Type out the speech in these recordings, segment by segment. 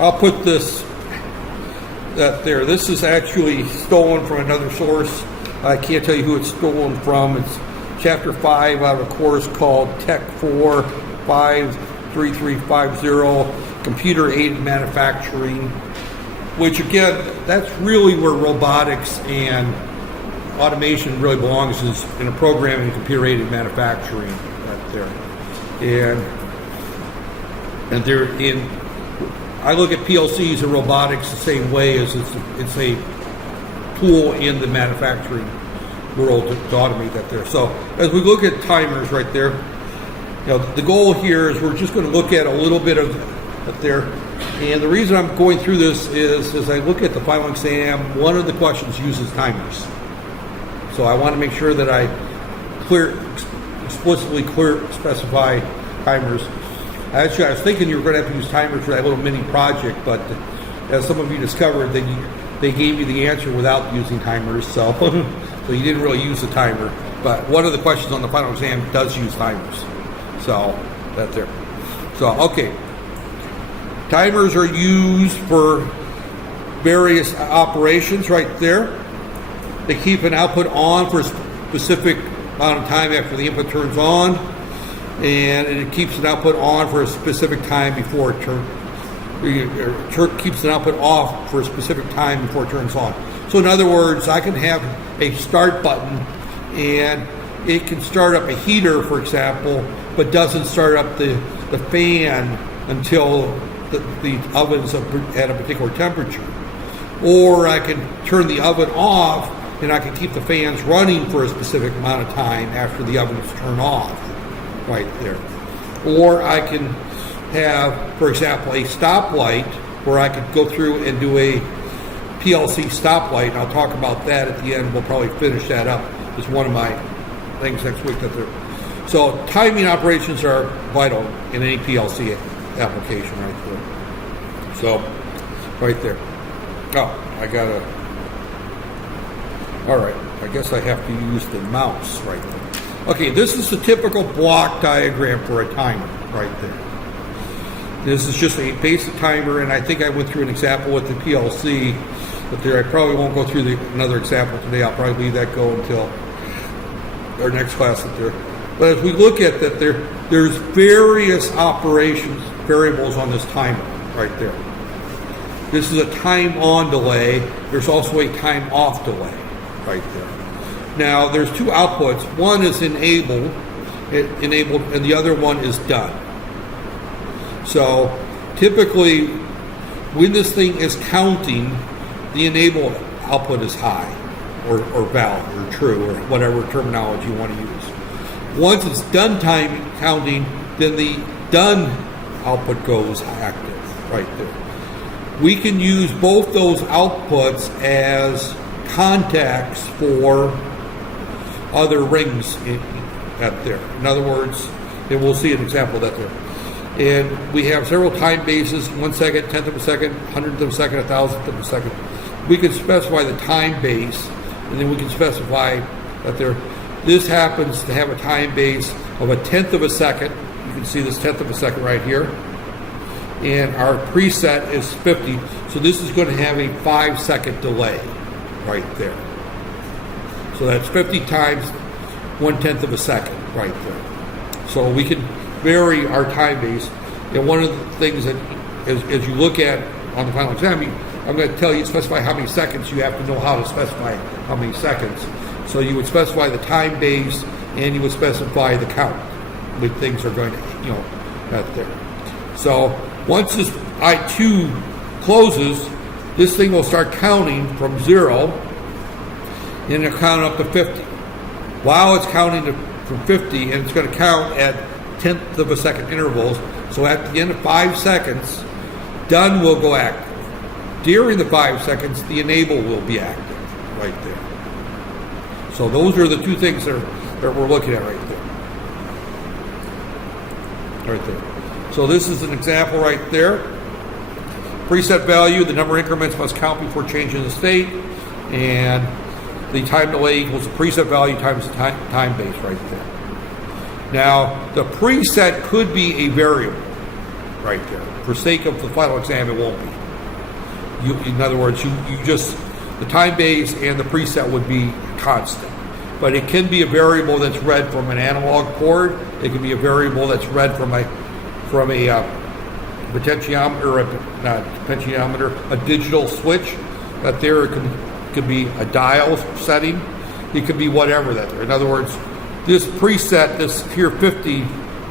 I'll put this there. This is actually stolen from another source. I can't tell you who it's stolen from. It's Chapter 5 out of a course called Tech 4 53350, Computer Aided Manufacturing, which again, that's really where robotics and automation really belongs, is in a program in computer aided manufacturing right there. And they're in, I look at PLCs and robotics the same way, as it's a tool in the manufacturing world to automate that there. So as we look at timers right there, the goal here is we're just going to look at a little bit of that there. And the reason I'm going through this is, as I look at the final exam, one of the questions uses timers. So I want to make sure that I explicitly specify timers. Actually, I was thinking you were going to have to use timers for that little mini project, but as some of you discovered, they gave you the answer without using timers, so so you didn't really use the timer. But one of the questions on the final exam does use timers. So that's there. So, okay. Timers are used for various operations right there. They keep an output on for a specific amount of time after the input turns on, and it keeps an output on for a specific time before it keeps an output off for a specific time before it turns on. So in other words, I can have a start button and it can start up a heater, for example, but doesn't start up the fan until the oven's at a particular temperature. Or I can turn the oven off and I can keep the fans running for a specific amount of time after the oven is turned off, right there. Or I can have, for example, a stoplight where I could go through and do a PLC stoplight. And I'll talk about that at the end. We'll probably finish that up as one of my things next week. So timing operations are vital in any PLC application right there. So, right there. Oh, all right, I guess I have to use the mouse right there. Okay, this is the typical block diagram for a timer right there. This is just a basic timer, and I think I went through an example with the PLC, but there I probably won't go through another example today. I'll probably leave that go until our next class up there. But as we look at that, there's various variables on this timer right there. This is a time on delay. There's also a time off delay right there. Now there's two outputs. One is enabled, and the other one is done. So typically, when this thing is counting, the enable output is high, or valid, or true, or whatever terminology you want to use. Once it's done time counting, then the done output goes active right there. We can use both those outputs as contacts for other rings at there. In other words, and we'll see an example of that there. And we have several time bases: 1 second, 10th of a second, 100th of a second, 1,000th of a second. We can specify the time base, and then we can specify that there. This happens to have a time base of 1/10 of a second. You can see this 1/10 of a second right here. And our preset is 50. So this is going to have a 5-second delay right there. So that's 50 times 1/10 of a second right there. So we can vary our time base. And one of the things that, as you look at on the final exam, I'm going to tell you, specify how many seconds. You have to know how to specify how many seconds. So you would specify the time base, and you would specify the count when things are going to, out there. So once this I2 closes, this thing will start counting from 0, and it'll count up to 50. While it's counting from 50, and it's going to count at 1/10 of a second intervals. So at the end of 5 seconds, done will go active. During the 5 seconds, the enable will be active right there. So those are the two things that we're looking at right there. Right there. So this is an example right there. Preset value, the number of increments must count before changing the state, and the time delay equals the preset value times the time base right there. Now, the preset could be a variable right there. for sake of the final exam, it won't be. In other words, you just, the time base and the preset would be constant. But it can be a variable that's read from an analog port. It can be a variable that's read from a potentiometer, not potentiometer, a digital switch. That there it could be a dial setting. It could be whatever that there. In other words, this preset, this here 50,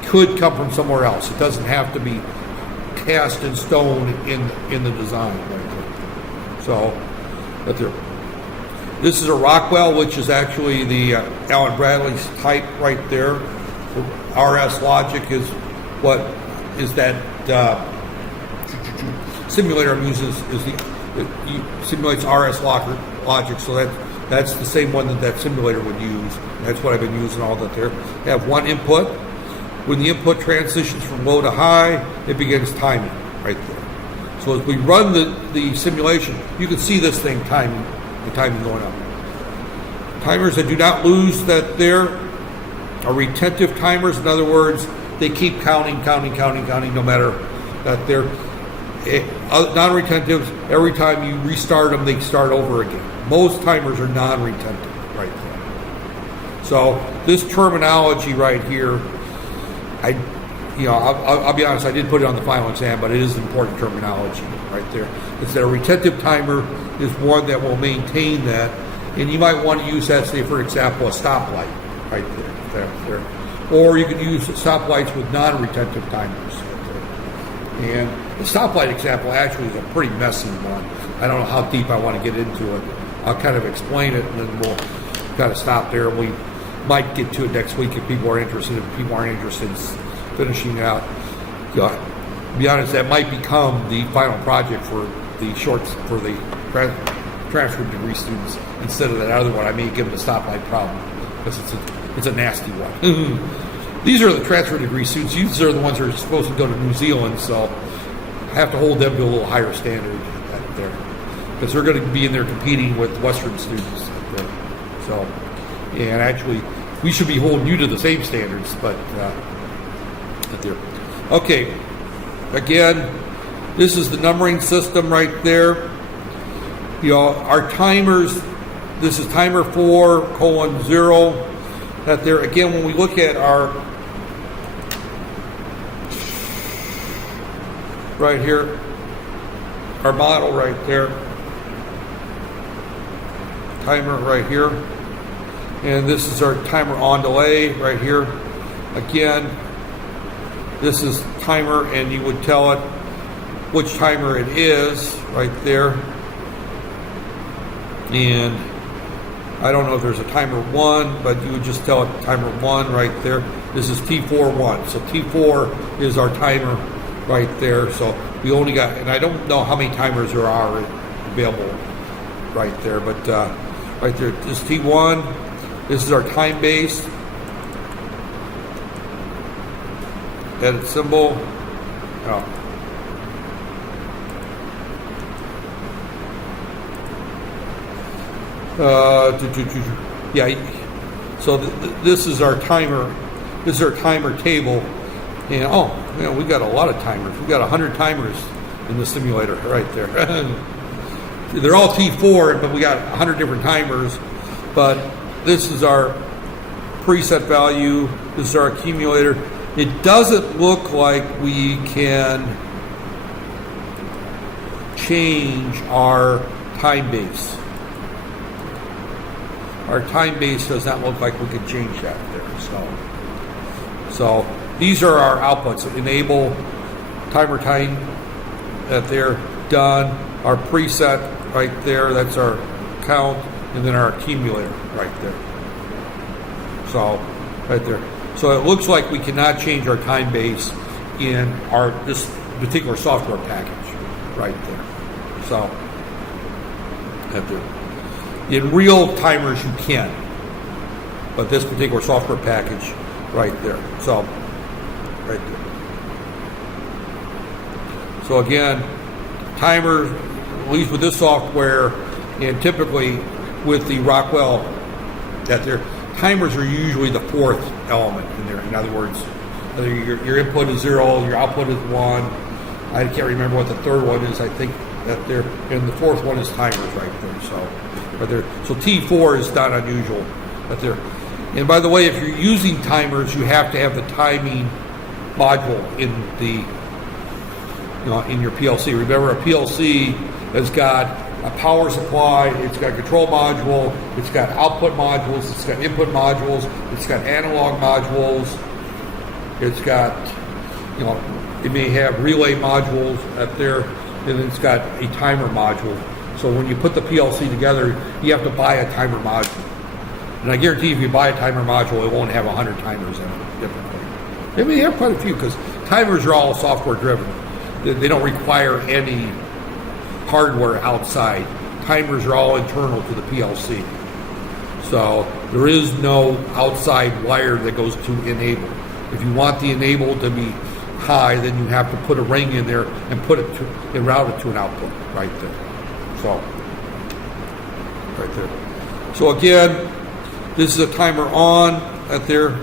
could come from somewhere else. It doesn't have to be cast in stone in the design. Right there. So that there. This is a Rockwell, which is actually the Allen Bradley's type right there. RS Logic is what is that simulator I'm using simulates RS Logic, so that's the same one that simulator would use. That's what I've been using all that there. They have one input. When the input transitions from low to high, it begins timing right there. So as we run the simulation, you can see this thing timing. The timing going up. Timers that do not lose that there are retentive timers. In other words, they keep counting, no matter that they're non-retentives. Every time you restart them, they start over again. Most timers are non-retentive right there. So this terminology right here, I'll be honest, I didn't put it on the final exam, but it is important terminology right there. It's that a retentive timer is one that will maintain that, and you might want to use that, say for example, a stoplight right there. Or you can use stoplights with non-retentive timers. And the stoplight example actually is a pretty messy one. I don't know how deep I want to get into it. I'll kind of explain it, and then we'll kind of stop there. We might get to it next week if people are interested. If people aren't interested in finishing out, to be honest, that might become the final project for the shorts for the transfer degree students instead of that other one. I may give them a stoplight problem because it's a nasty one. These are the transfer degree students. These are the ones that are supposed to go to New Zealand, so I have to hold them to a little higher standard there because they're going to be in there competing with Western students there. So, and actually, we should be holding you to the same standards, but there. Okay, again, this is the numbering system right there. Our timers, this is timer 4:0. That there, again, when we look at our, right here, our model right there, timer right here, and this is our timer on delay right here. Again, this is timer, and you would tell it which timer it is right there. And I don't know if there's a timer 1, but you would just tell it timer 1 right there. This is T4-1. So T4 is our timer right there. So we only got, and I don't know how many timers there are available right there, but right there, this is T1. This is our time base. Edit symbol. Oh. Yeah. So this is our timer. This is our timer table, and we got a lot of timers. We got 100 timers in the simulator right there. They're all T4, but we got 100 different timers. But this is our preset value. This is our accumulator. It doesn't look like we can change our time base. Our time base does not look like we could change that there. So these are our outputs. Enable, timer time, that they're done. Our preset right there, that's our count, and then our accumulator right there. So right there. So it looks like we cannot change our time base in this particular software package right there. So right there. In real timers you can, but this particular software package right there. So right there. So again, timers, at least with this software, and typically with the Rockwell, that their timers are usually the fourth element in there. In other words, whether your input is 0, your output is 1, I can't remember what the third one is. I think that there, and the fourth one is timers right there. So T4 is not unusual. Right there. And by the way, if you're using timers, you have to have the timing module in the in your PLC. Remember, a PLC has got a power supply, it's got a control module, it's got output modules, it's got input modules, it's got analog modules, it's got, it may have relay modules up there, and it's got a timer module. So when you put the PLC together, you have to buy a timer module. And I guarantee if you buy a timer module, it won't have 100 timers in it. Differently. They may have quite a few because timers are all software driven. They don't require any hardware outside. Timers are all internal to the PLC. So there is no outside wire that goes to enable. If you want the enable to be high, then you have to put a ring in there and route it to an output right there. So, right there. So again, this is a timer on right there.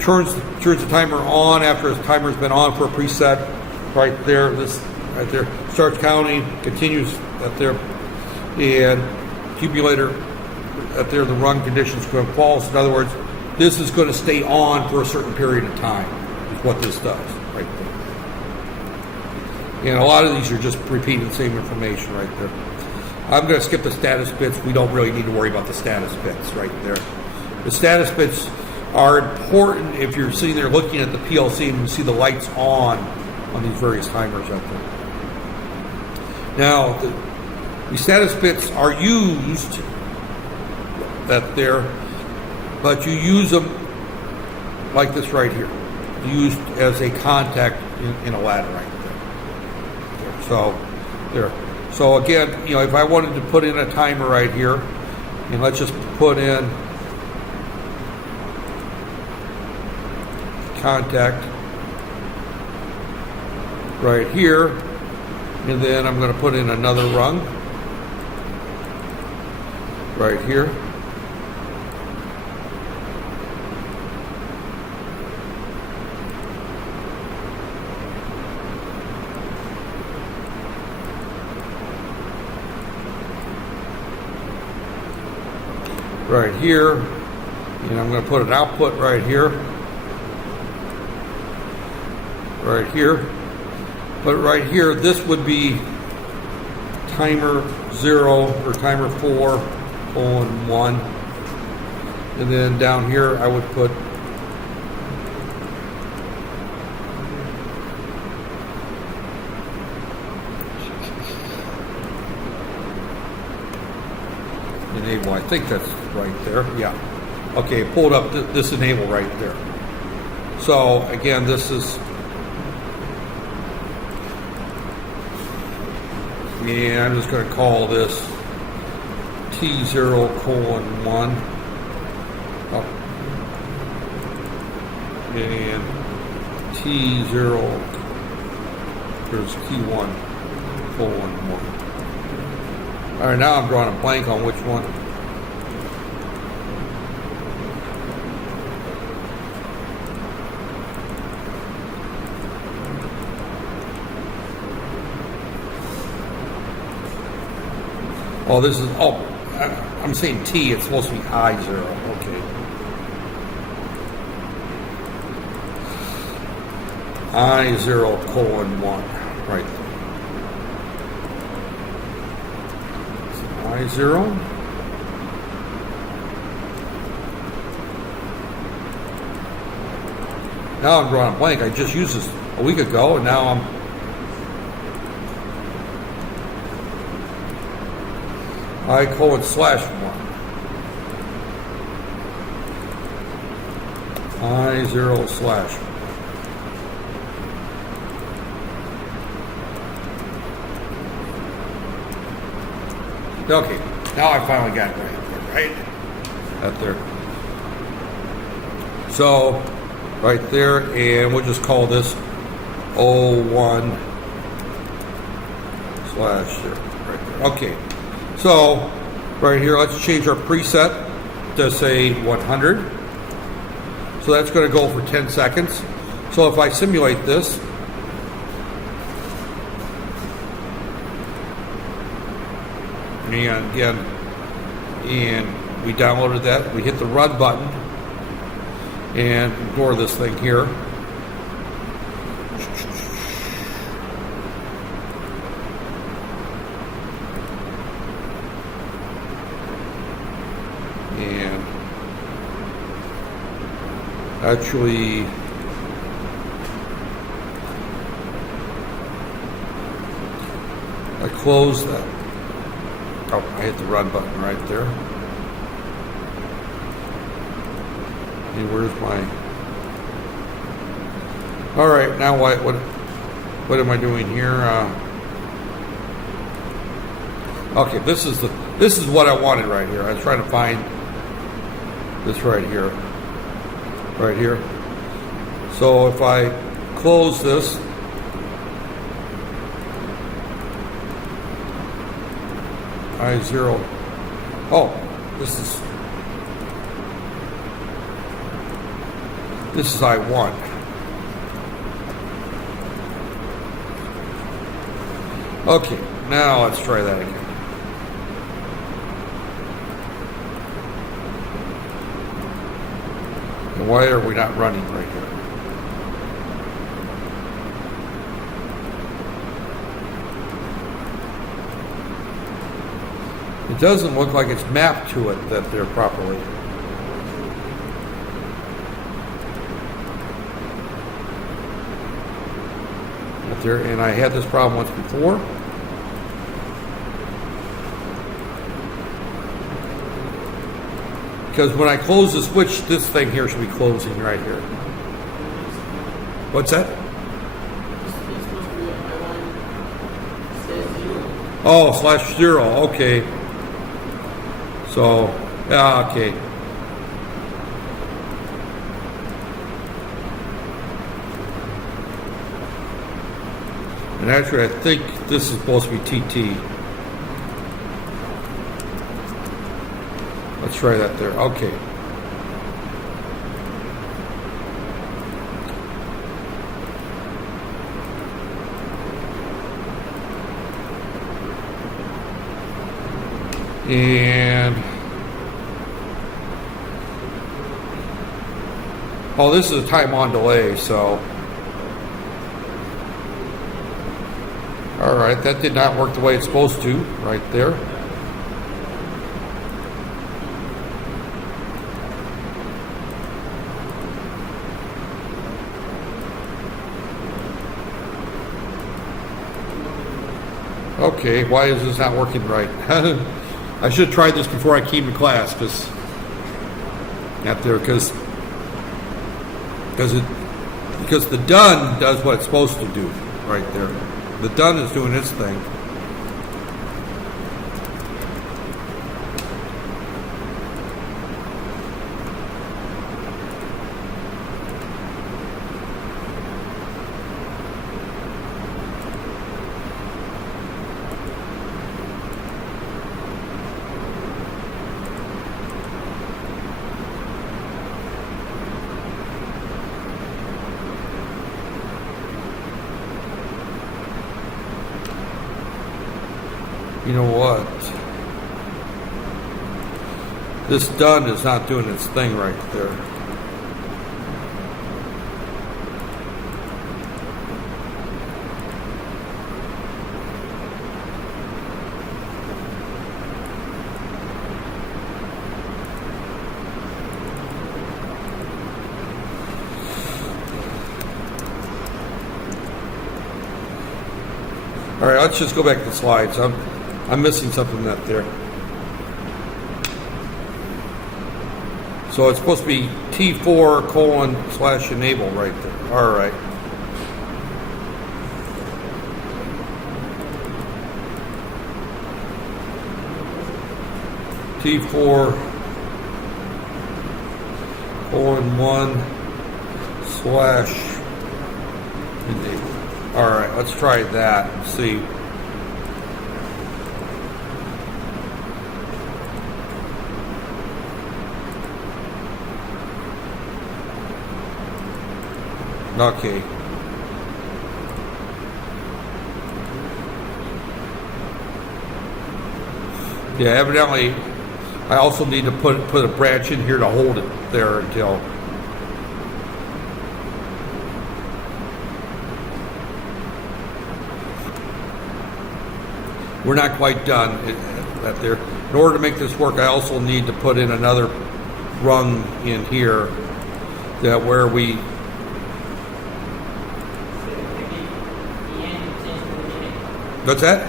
Turns the timer on after the timer's been on for a preset. Right there, this right there. Starts counting, continues right there, and accumulator right there. The run conditions going false. In other words, this is going to stay on for a certain period of time. Is what this does right there. And a lot of these are just repeating the same information right there. I'm going to skip the status bits. We don't really need to worry about the status bits right there. The status bits are important if you're sitting there looking at the PLC and you see the lights on these various timers out there. Now, the status bits are used that there, but you use them like this right here, used as a contact in a ladder right there. So there. So again, if I wanted to put in a timer right here, and let's just put in contact right here, and then I'm going to put in another rung right here. Right here, and I'm going to put an output right here, right here. But right here, this would be timer 0 or timer 4:1, and then down here I would put enable. I think that's right there. Yeah. Okay, pulled up this enable right there. So again, this is, and I'm just going to call this T0:1. Oh. And T0, there's T1:1. All right, now I'm drawing a blank on which one. Oh, this is, I'm saying T, it's supposed to be I0, okay. I0:1, right. I0. Now I'm drawing a blank. I just used this a week ago, and now I'm I:/1. I0/. Okay, now I finally got it right? Up there. So, right there, and we'll just call this 01/0 right there. Okay. So, right here, let's change our preset to say 100. So that's going to go for 10 seconds. So if I simulate this, and again, and we downloaded that. We hit the run button and ignore this thing here. And actually, I closed that. Oh, I hit the run button right there. And where's my? All right, now what am I doing here? Okay, this is what I wanted right here. I was trying to find this right here. Right here. So if I close this, I0. Oh, this is I1. Okay, now let's try that again. And why are we not running right here? It doesn't look like it's mapped to it that they're properly. But there, and I had this problem once before. Because when I close the switch, this thing here should be closing right here. What's that? Oh, /0. Okay. So, yeah, okay. And actually, I think this is supposed to be TT. Let's try that there. Okay. And oh, this is a time on delay, so all right, that did not work the way it's supposed to right there. Okay, why is this not working right? I should have tried this before I came to class, because the done does what it's supposed to do right there. The done is doing its thing. You know what? This done is not doing its thing right there. All right, let's just go back to the slides. I'm missing something that there. So it's supposed to be T4:/enable right there. All right. T4:1/enable. All right, let's try that and see. Okay. Yeah, evidently, I also need to put a branch in here to hold it there until. We're not quite done at there. In order to make this work, I also need to put in another rung in here that where we. What's that?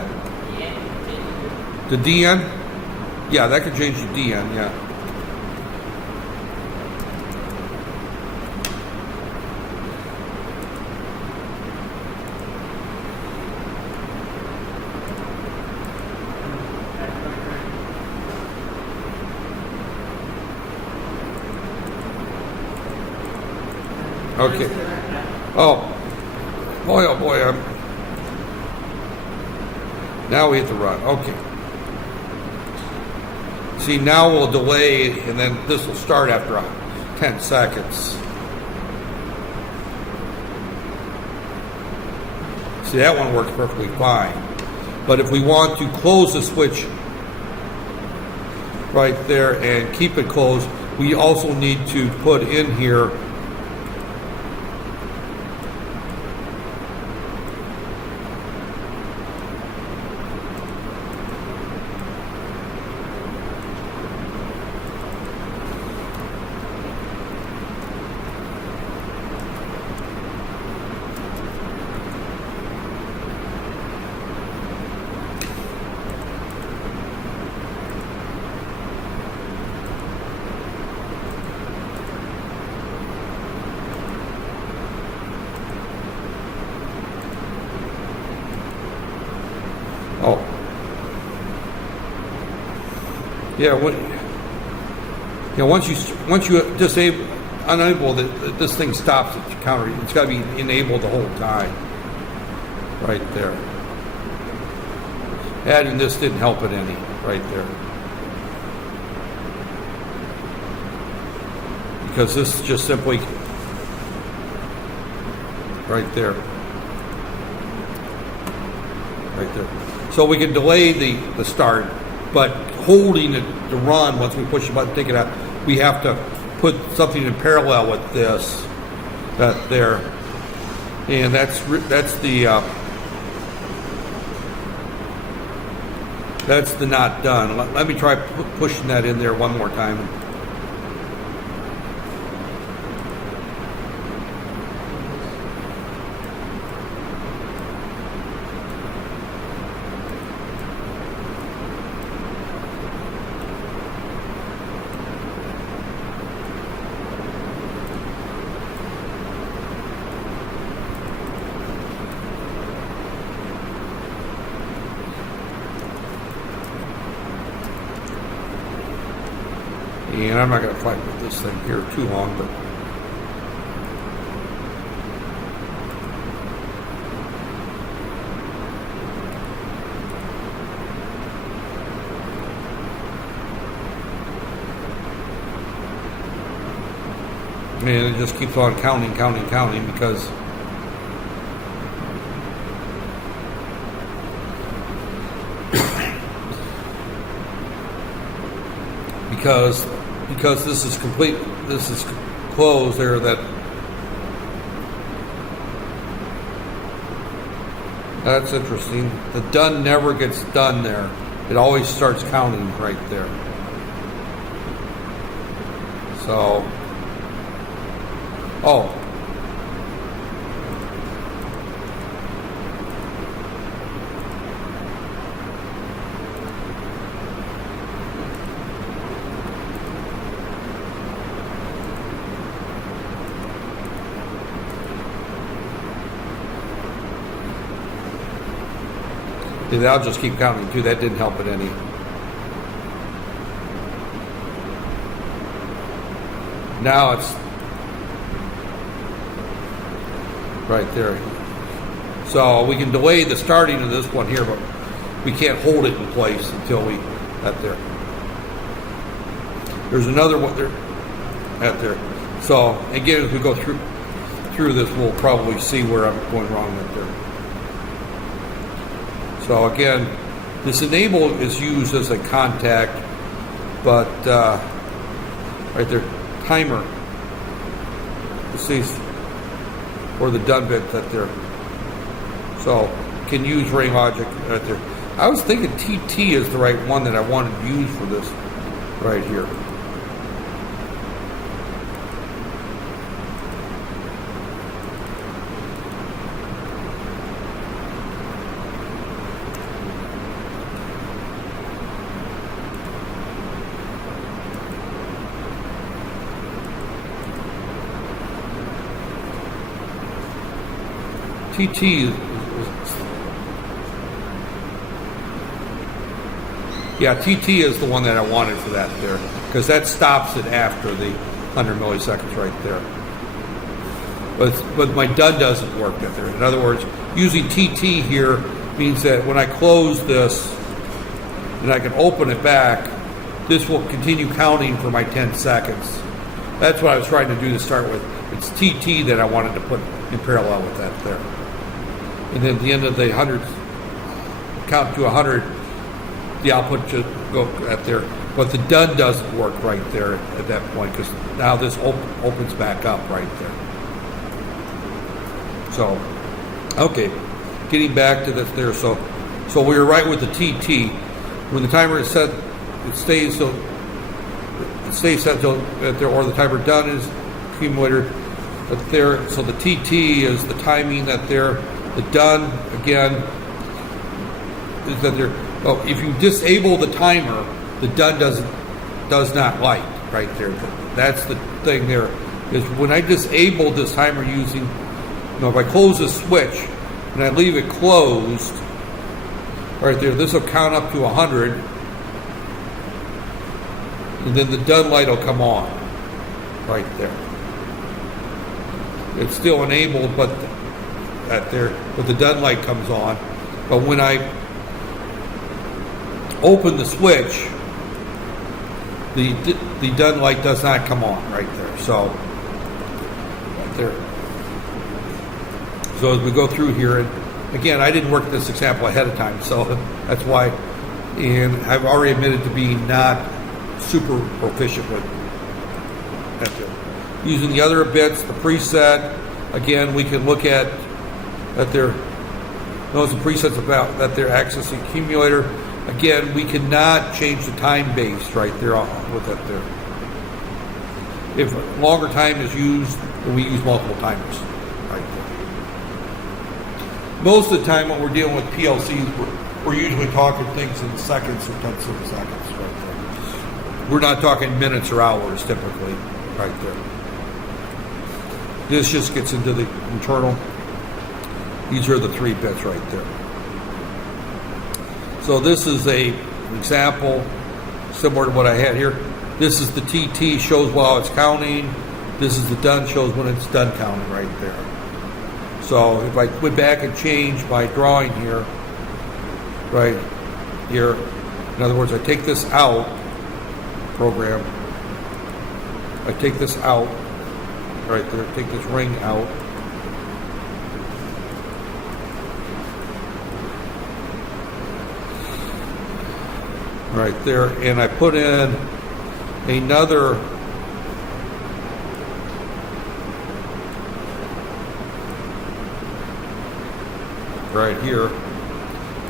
The DN? Yeah, that could change the DN, yeah. Okay. Oh boy, now we hit the run. Okay. See, now we'll delay, and then this will start after 10 seconds. See, that one works perfectly fine. But if we want to close the switch right there and keep it closed, we also need to put in here yeah, once you disable, unable, this thing stops at the counter. It's got to be enabled the whole time. Right there. Adding this didn't help it any. Right there. Because this is just simply right there. Right there. So we can delay the start, but holding it to run, once we push the button, take it out, we have to put something in parallel with this, that there, and that's the not done. Let me try pushing that in there one more time. And I'm not going to fight with this thing here too long, but and it just keeps on counting because because this is complete, this is closed there, that's interesting. The done never gets done there. It always starts counting right there. So, I'll just keep counting too. That didn't help it any. Now it's right there. So we can delay the starting of this one here, but we can't hold it in place until we at there. There's another one there at there. So again, as we go through this, we'll probably see where I'm going wrong at there. So again, This enable is used as a contact, but right there, timer. It says, or the done bit that there. So can use ring logic right there. I was thinking TT is the right one that I wanted to use for this right here. TT yeah, TT is the one that I wanted for that there, because that stops it after the 100 milliseconds right there. But my done doesn't work right there. In other words, using TT here means that when I close this and I can open it back, this will continue counting for my 10 seconds. That's what I was trying to do to start with. It's TT that I wanted to put in parallel with that there. And then at the end of the 100, count to 100, the output should go at there. But the done doesn't work right there at that point, because now this opens back up right there. So, okay, getting back to this there. So we were right with the TT. When the timer is set, it stays set till there, or the timer done is accumulator. But there, so the TT is the timing that there. The done again is that there. Oh, if you disable the timer, the done does not light right there. That's the thing there. Is when I disable this timer using, if I close the switch and I leave it closed, right there, this will count up to 100, and then the done light will come on right there. It's still enabled, but the done light comes on. But when I open the switch, the done light does not come on right there. So right there. So as we go through here, and again, I didn't work this example ahead of time, so that's why. And I've already admitted to being not super proficient with that. Using the other bits, the preset. Again, we can look at that there. Those are presets about that they're accessing accumulator. Again, we cannot change the time base right there with that there. If longer time is used, then we use multiple timers right there. Most of the time when we're dealing with PLCs, we're usually talking things in seconds or tenths of seconds right there. We're not talking minutes or hours typically right there. This just gets into the internal. These are the 3 bits right there. So this is an example similar to what I had here. This is the TT, shows while it's counting. This is the done, shows when it's done counting right there. So if I went back and changed my drawing here, right here, in other words, I take this out, program, I take this out, right there, take this ring out. Right there, and I put in another right here,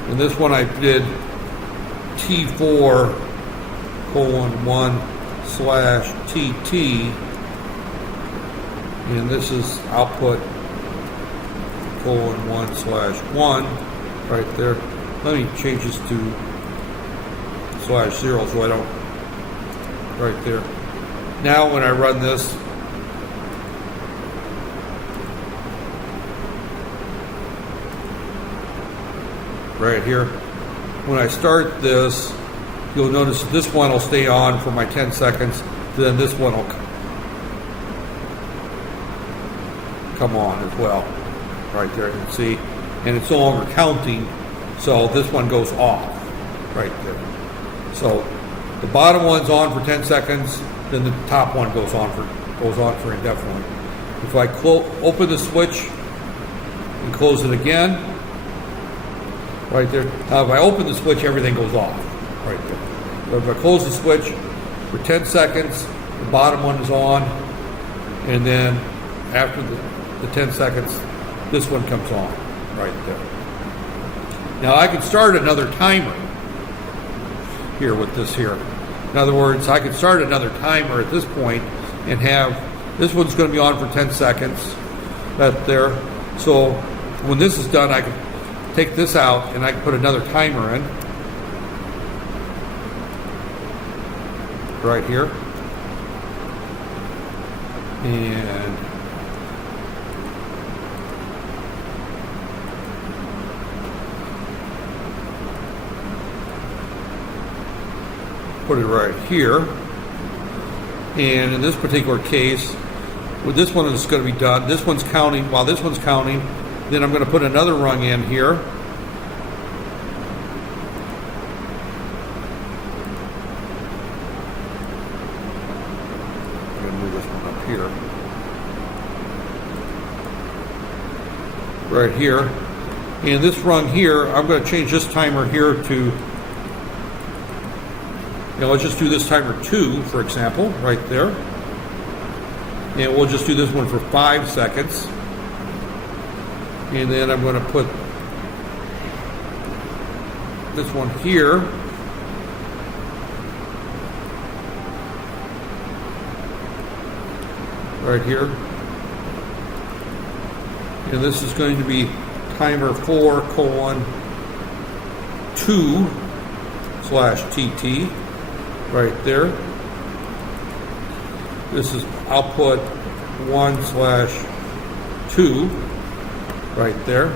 and this one I did T4:1/TT, and this is output :1/1 right there. Let me change this to /0 so I don't, right there. Now when I run this, right here, when I start this, you'll notice this one will stay on for my 10 seconds, then this one will come on as well, right there, you can see, and it's no longer counting, so this one goes off, right there. So the bottom one's on for 10 seconds, then the top one goes on for indefinitely. If I open the switch and close it again, right there. Now if I open the switch, everything goes off, right there. But if I close the switch for 10 seconds, the bottom one is on, and then after the 10 seconds, this one comes on, right there. Now I can start another timer here with this here. In other words, I can start another timer at this point and have, this one's going to be on for 10 seconds, right there. So when this is done, I can take this out and I can put another timer in, right here. And put it right here. And in this particular case, with this one is going to be done, this one's counting. While this one's counting, then I'm going to put another rung in here. I'm going to move this one up here. Right here. And this rung here, I'm going to change this timer here to, let's just do this timer 2, for example, right there. And we'll just do this one for 5 seconds. And then I'm going to put this one here. Right here. And this is going to be timer 4:2/TT. Right there. This is output 1/2 right there.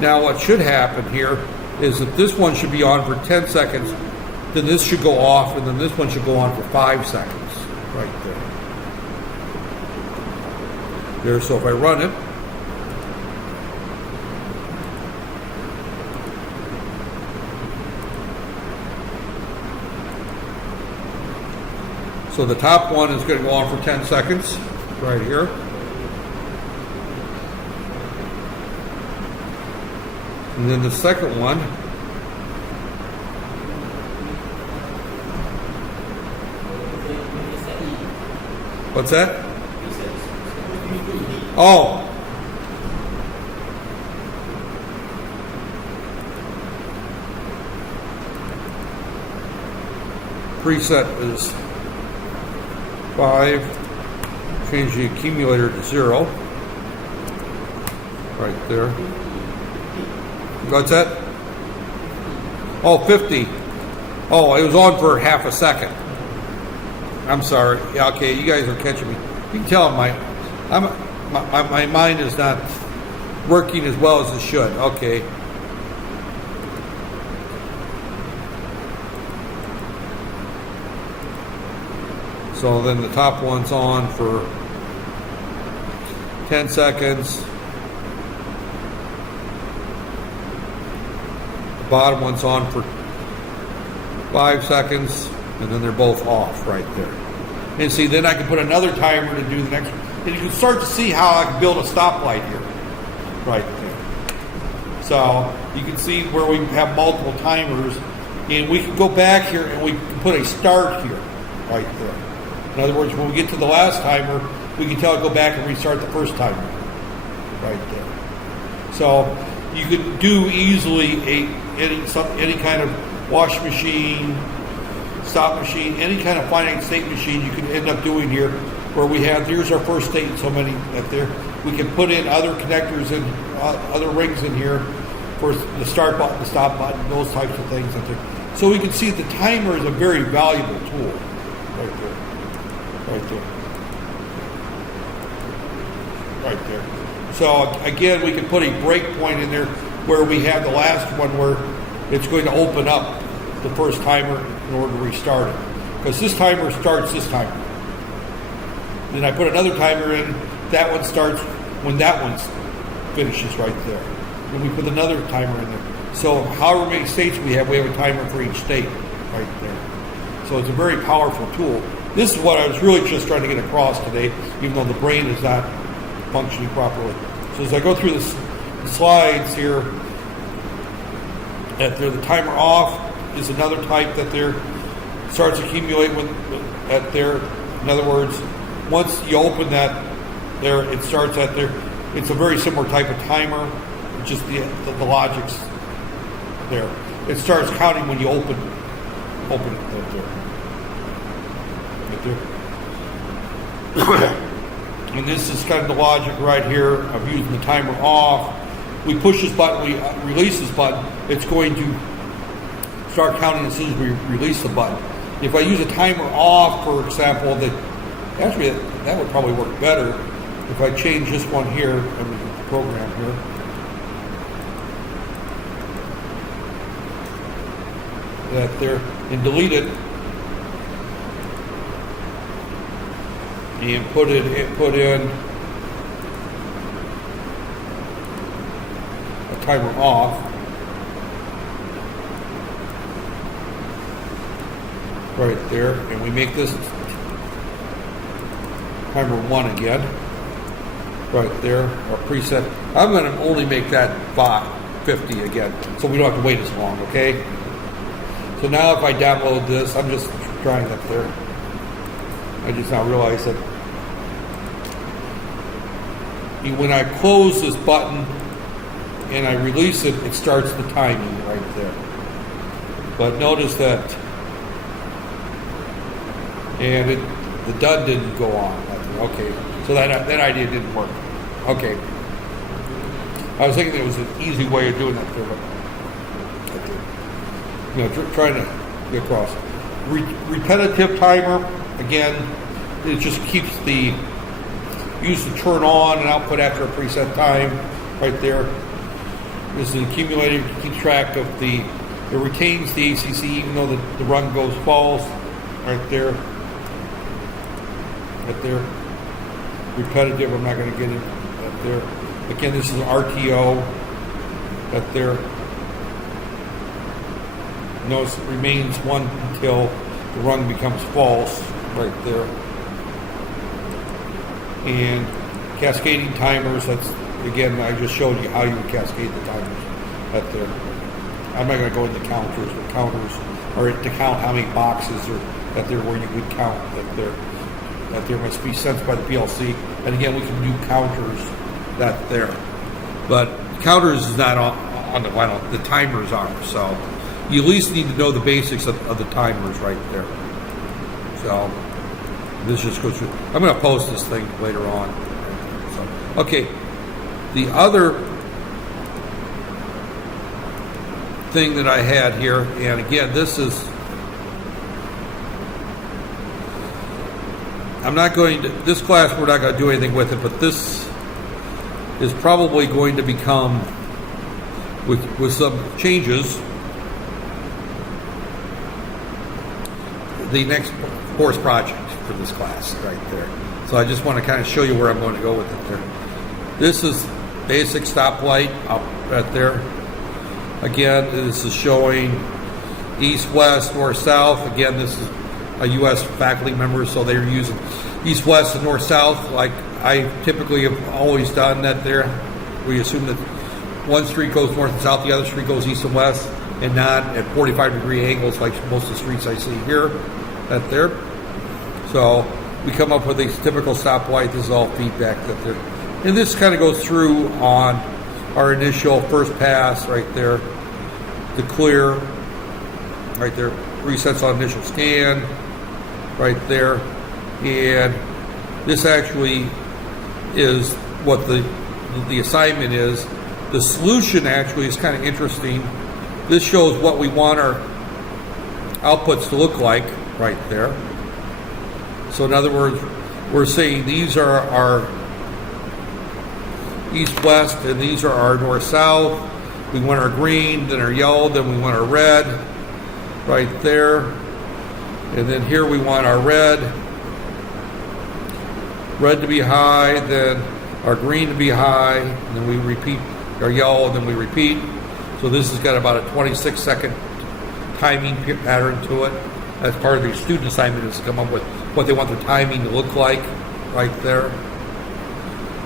Now what should happen here is that this one should be on for 10 seconds, then this should go off, and then this one should go on for 5 seconds right there. So if I run it, so the top one is going to go on for 10 seconds, right here. And then the second one, what's that? Oh. Preset is 5, change the accumulator to 0, right there. What's that? Oh, 50. Oh, it was on for half a second. I'm sorry. Yeah, okay, you guys are catching me. You can tell my mind is not working as well as it should. Okay. So then the top one's on for 10 seconds. The bottom one's on for 5 seconds, and then they're both off right there. And see, then I can put another timer to do the next one. And you can start to see how I can build a stoplight here, right there. So you can see where we have multiple timers, and we can go back here and we can put a start here, right there. In other words, when we get to the last timer, we can tell it go back and restart the first timer, right there. So you could do easily any kind of wash machine, stop machine, any kind of finite state machine you could end up doing here, where we have, here's our first state and so many up there. We can put in other connectors and other rings in here for the start button, the stop button, those types of things up there. So we can see the timer is a very valuable tool right there. Right there. Right there. So again, we can put a break point in there where we have the last one where it's going to open up the first timer in order to restart it. Because this timer starts this timer. Then I put another timer in, that one starts when that one finishes right there. Then we put another timer in there. So however many states we have a timer for each state right there. So it's a very powerful tool. This is what I was really just trying to get across today, even though the brain is not functioning properly. So as I go through the slides here, That there, the timer off is another type that there starts accumulating with at there. In other words, once you open that there, it starts at there. It's a very similar type of timer, just the logic's there. It starts counting when you open it right there. And this is kind of the logic right here of using the timer off. We push this button, we release this button, it's going to start counting as soon as we release the button. If I use a timer off, for example, that would probably work better if I change this one here and we can program here. That there, and delete it, and put in a timer off. Right there, and we make this timer 1 again. Right there, our preset. I'm going to only make that 50 again, so we don't have to wait as long, okay? So now if I download this, I'm just trying up there. I just now realized that when I close this button and I release it, it starts the timing right there. But notice that, and the done didn't go on. Okay, so that idea didn't work. Okay, I was thinking there was an easy way of doing that there, but trying to get across. Repetitive timer, again, it just keeps use to turn on and output after a preset time, right there. This is an accumulator, it keeps track of it retains the ACC even though the run goes false, right there. Right there. Repetitive, I'm not going to get it right there. Again, this is an RTO, right there. Notice it remains 1 until the run becomes false, right there. And cascading timers, that's, again, I just showed you how you would cascade the timers right there. I'm not going to go into counters, but counters are to count how many boxes are that there where you would count that there must be sensed by the PLC. And again, we can do counters that there. But counters is not on the final, the timers are, so you at least need to know the basics of the timers right there. So this just goes through. I'm going to post this thing later on. So, okay, the other thing that I had here, and again, this is, I'm not going to, this class we're not going to do anything with it, but this is probably going to become, with some changes, the next course project for this class right there. So I just want to kind of show you where I'm going to go with it there. This is basic stoplight up right there. Again, this is showing east, west, north, south. Again, this is a U.S. faculty member, so they're using east, west, and north, south, like I typically have always done that there. We assume that one street goes north and south, the other street goes east and west, and not at 45-degree angles like most of the streets I see here, that there. So we come up with a typical stoplight. This is all feedback that there. And this kind of goes through on our initial first pass right there, the clear, right there, resets on initial scan, right there. And this actually is what the assignment is. The solution actually is kind of interesting. This shows what we want our outputs to look like right there. So in other words, we're saying these are our east-west and these are our north-south. We want our green, then our yellow, then we want our red right there. And then here we want our red to be high, then our green to be high, and then we repeat our yellow, and then we repeat. So this has got about a 26-second timing pattern to it. That's part of the student assignment, is to come up with what they want the timing to look like right there.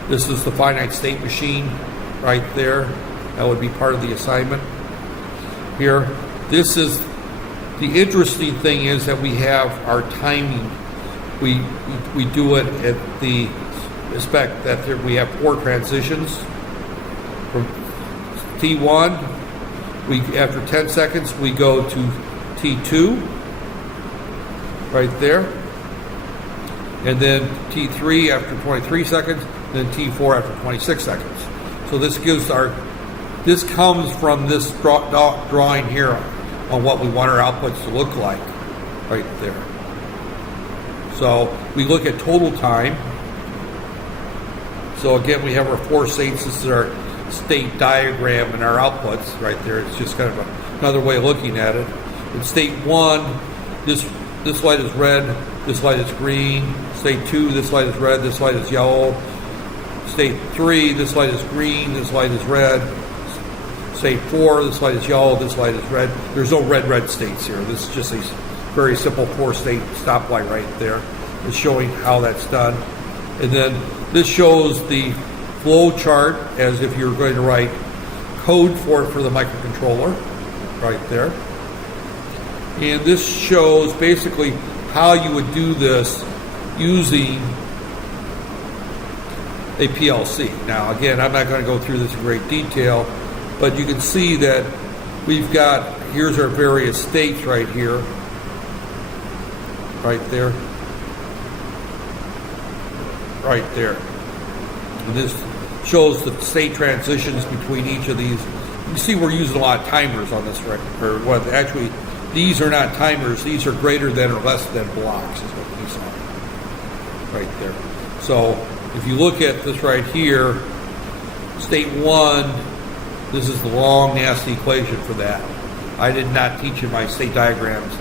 This is the finite state machine right there. That would be part of the assignment. here. This is the interesting thing is that we have our timing. We do it at the respect that there, we have 4 transitions from T1. We after 10 seconds we go to T2 right there, and then T3 after 23 seconds, then T4 after 26 seconds. So this gives this comes from this drawing here on what we want our outputs to look like right there. So we look at total time. So again, we have our 4 states. This is our state diagram and our outputs right there. It's just kind of another way of looking at it. In state 1, this light is red, this light is green. State 2, this light is red, this light is yellow. State 3, this light is green, this light is red. State 4, this light is yellow, this light is red. There's no red states here. This is just a very simple 4-state stoplight right there. It's showing how that's done. And then this shows the flow chart as if you're going to write code for it for the microcontroller right there. And this shows basically how you would do this using a PLC. Now again, I'm not going to go through this in great detail, but you can see that we've got, here's our various states right here, right there, right there. And this shows the state transitions between each of these. You see we're using a lot of timers on this, right? Or what? Actually, these are not timers. These are greater than or less than blocks, is what these are, right there. So if you look at this right here, state 1, this is the long, nasty equation for that. I did not teach in my state diagrams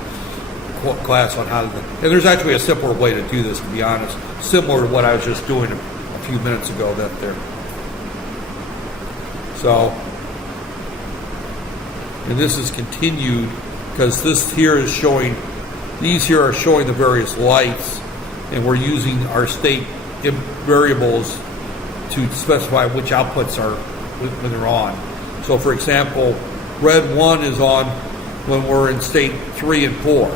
class on how to do it. And there's actually a simpler way to do this, to be honest, similar to what I was just doing a few minutes ago. That there. So, and this is continued because this here is showing, these here are showing the various lights, and we're using our state variables to specify which outputs are when they're on. So for example, red 1 is on when we're in state 3 and 4.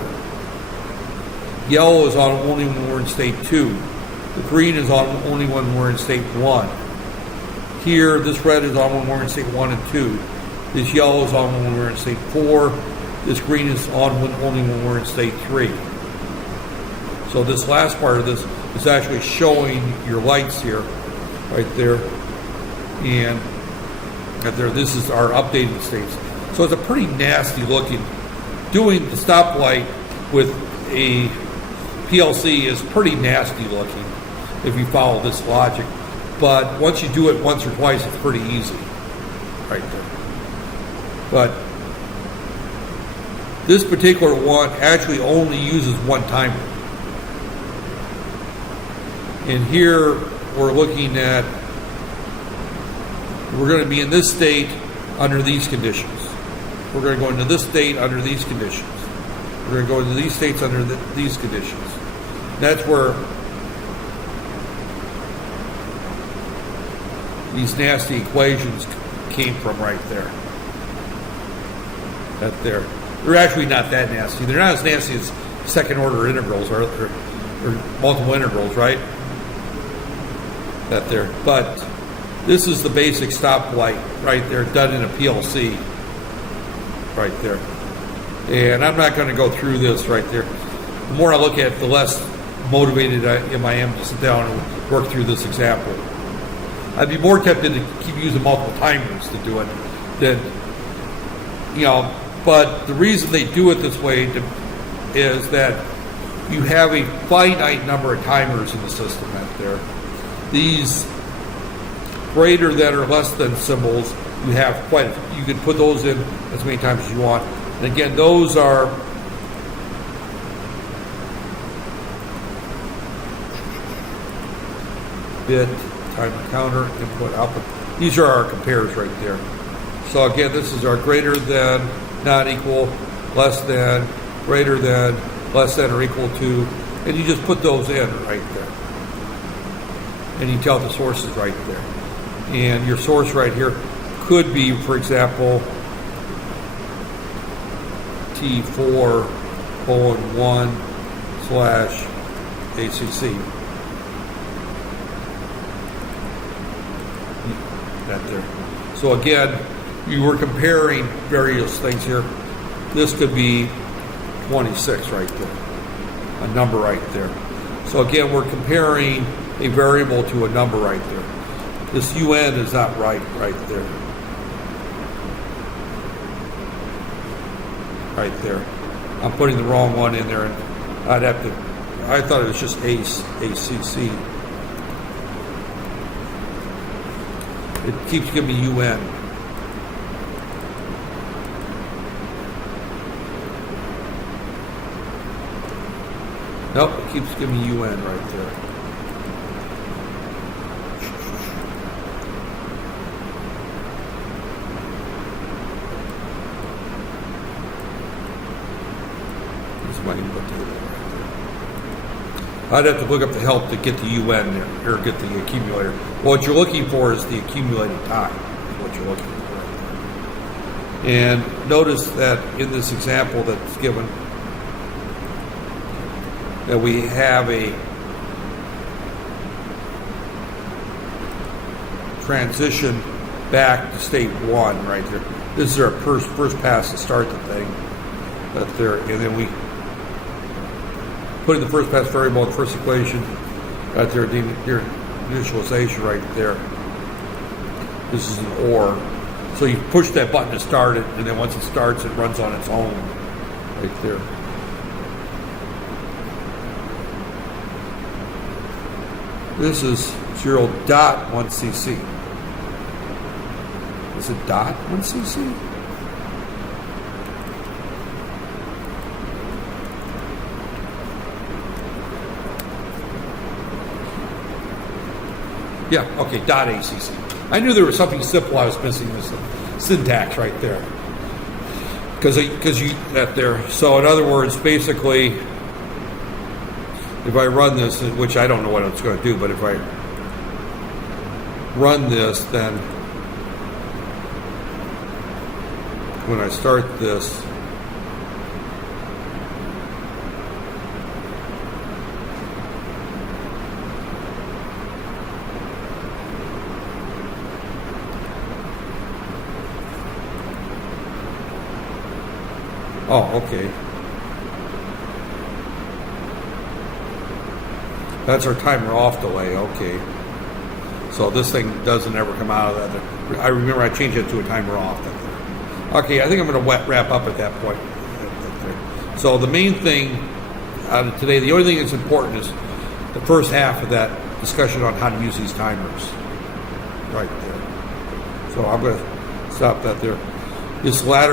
Yellow is on only when we're in state 2. The green is on only when we're in state 1. Here, this red is on when we're in state 1 and 2. This yellow is on when we're in state 4. This green is on only when we're in state 3. So this last part of this is actually showing your lights here, right there, and right there. This is our updated states. So it's a pretty nasty looking. Doing the stoplight with a PLC is pretty nasty looking if you follow this logic. But once you do it once or twice, it's pretty easy, right there. But this particular one actually only uses one timer. And here we're looking at, we're going to be in this state under these conditions. We're going to go into this state under these conditions. We're going to go into these states under these conditions. That's where these nasty equations came from right there. That there. They're actually not that nasty. They're not as nasty as second order integrals or multiple integrals, right? That there. But this is the basic stoplight right there, done in a PLC right there. And I'm not going to go through this right there. The more I look at it, the less motivated I am to sit down and work through this example. I'd be more tempted to keep using multiple timers to do it than, but the reason they do it this way is that you have a finite number of timers in the system out there. These greater than or less than symbols, you have quite a few. You can put those in as many times as you want. And again, those are bit, time counter, input, output. These are our compares right there. So again, this is our greater than, not equal, less than, greater than, less than or equal to, and you just put those in right there. And you tell the source is right there. And your source right here could be, for example, T4:1/ACC. That there. So again, you were comparing various things here. This could be 26 right there, a number right there. So again, we're comparing a variable to a number right there. This UN is not right there. Right there. I'm putting the wrong one in there, and I'd have to, I thought it was just ACC. It keeps giving me UN. Nope, it keeps giving me UN right there. I'd have to look up the help to get the UN there, or get the accumulator. What you're looking for is the accumulated time, what you're looking for. And notice that in this example that's given, that we have a transition back to state 1 right there. This is our first pass to start the thing. That's there, and then we put in the first pass variable in the first equation right there, your initialization right there. This is an OR. So you push that button to start it, and then once it starts, it runs on its own right there. This is 0.1cc. Is it .1cc? Yeah, okay, .acc. I knew there was something simple I was missing, this syntax right there. Because you, that there. So in other words, basically, if I run this, which I don't know what it's going to do, but if I run this, then when I start this, oh, okay. That's our timer off delay, okay. So this thing doesn't ever come out of that. I remember I changed it to a timer off. Okay, I think I'm going to wrap up at that point. So the main thing out of today, the only thing that's important is the first half of that discussion on how to use these timers. Right there. So I'm going to stop that there. This latter